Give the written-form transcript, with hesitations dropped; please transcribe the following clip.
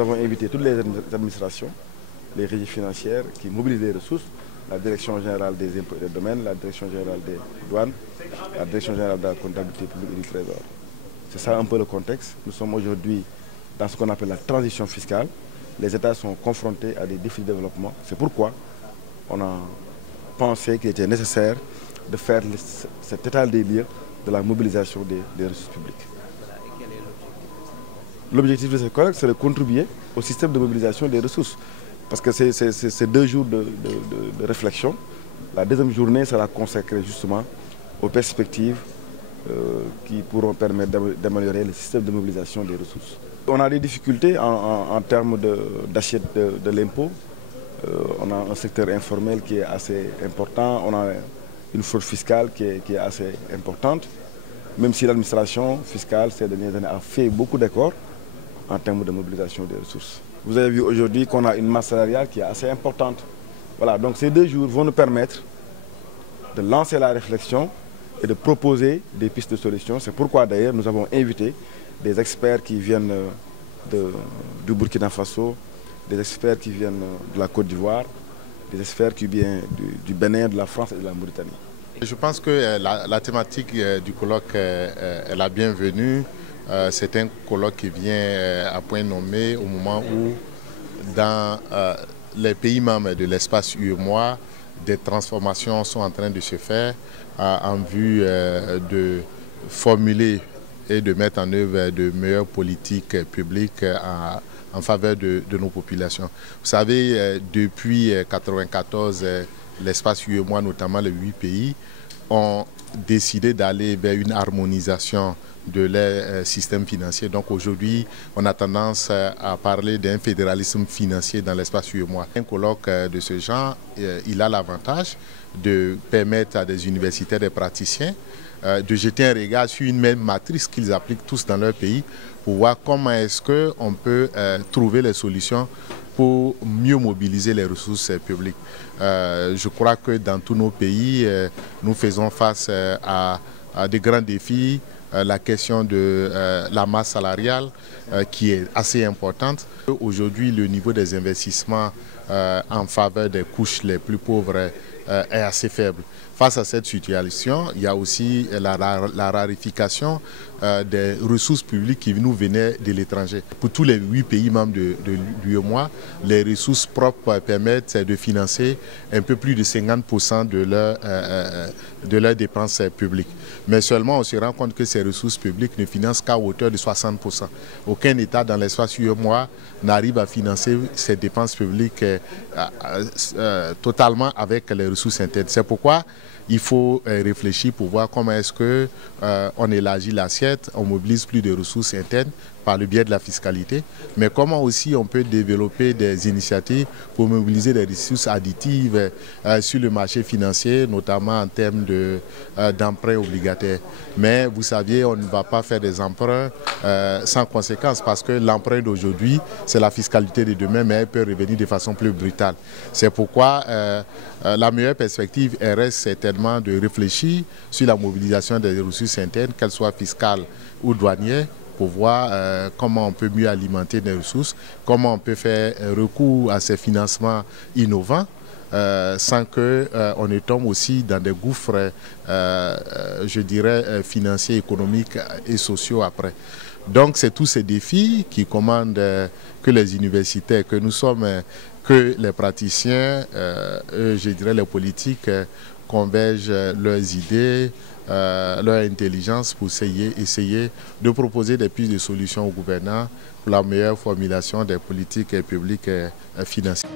avons invité toutes les administrations, les régies financières qui mobilisent les ressources, la Direction générale des impôts et des domaines, la Direction générale des douanes, la Direction générale de la comptabilité publique et du trésor. C'est ça un peu le contexte. Nous sommes aujourd'hui dans ce qu'on appelle la transition fiscale. Les États sont confrontés à des défis de développement. C'est pourquoi on a pensé qu'il était nécessaire de faire cet état des lieux de la mobilisation des ressources publiques. L'objectif de ce colloque, c'est de contribuer au système de mobilisation des ressources. Parce que c'est 2 jours de réflexion. La deuxième journée sera consacrée justement aux perspectives qui pourront permettre d'améliorer le système de mobilisation des ressources. On a des difficultés en termes d'assiette de l'impôt. On a un secteur informel qui est assez important. On a une fraude fiscale qui est assez importante. Même si l'administration fiscale ces dernières années a fait beaucoup d'efforts en termes de mobilisation des ressources. Vous avez vu aujourd'hui qu'on a une masse salariale qui est assez importante. Voilà, donc ces 2 jours vont nous permettre de lancer la réflexion et de proposer des pistes de solutions. C'est pourquoi d'ailleurs nous avons invité des experts qui viennent du Burkina Faso, des experts qui viennent de la Côte d'Ivoire, des experts qui viennent du Bénin, de la France et de la Mauritanie. Je pense que la thématique du colloque est la bienvenue. C'est un colloque qui vient à point nommé au moment où dans les pays membres de l'espace UEMOA, des transformations sont en train de se faire en vue de formuler et de mettre en œuvre de meilleures politiques publiques en faveur de nos populations. Vous savez, depuis 1994, l'espace UEMOA, notamment les 8 pays, ont décidé d'aller vers une harmonisation de leur système financier. Donc aujourd'hui, on a tendance à parler d'un fédéralisme financier dans l'espace UEMOA. Un colloque de ce genre, il a l'avantage de permettre à des universitaires, des praticiens, de jeter un regard sur une même matrice qu'ils appliquent tous dans leur pays pour voir comment est-ce qu'on peut trouver les solutions pour mieux mobiliser les ressources publiques. Je crois que dans tous nos pays, nous faisons face à des grands défis. La question de la masse salariale qui est assez importante. Aujourd'hui, le niveau des investissements en faveur des couches les plus pauvres est assez faible. Face à cette situation, il y a aussi la rarification des ressources publiques qui nous venaient de l'étranger. Pour tous les 8 pays membres de l'UEMOA, les ressources propres permettent de financer un peu plus de 50% de leurs dépenses publiques. Mais seulement on se rend compte que ces ressources publiques ne financent qu'à hauteur de 60%. Aucun État dans l'espace UEMOA n'arrive à financer ses dépenses publiques totalement avec les ressources internes. C'est pourquoi il faut réfléchir pour voir comment est-ce qu'on élargit l'assiette, on mobilise plus de ressources internes par le biais de la fiscalité, mais comment aussi on peut développer des initiatives pour mobiliser des ressources additives sur le marché financier, notamment en termes d'emprunts obligataires. Mais vous saviez, on ne va pas faire des emprunts sans conséquence parce que l'emprunt d'aujourd'hui, c'est la fiscalité de demain, mais elle peut revenir de façon plus brutale. C'est pourquoi la meilleure perspective reste certainement de réfléchir sur la mobilisation des ressources internes, qu'elles soient fiscales ou douanières, pour voir comment on peut mieux alimenter les ressources, comment on peut faire recours à ces financements innovants sans qu'on ne tombe aussi dans des gouffres, je dirais, financiers, économiques et sociaux après. Donc c'est tous ces défis qui commandent que les universitaires, que nous sommes, que les praticiens, je dirais les politiques, convergent leurs idées, leur intelligence pour essayer de proposer des pistes de solutions aux gouvernants pour la meilleure formulation des politiques publiques financières.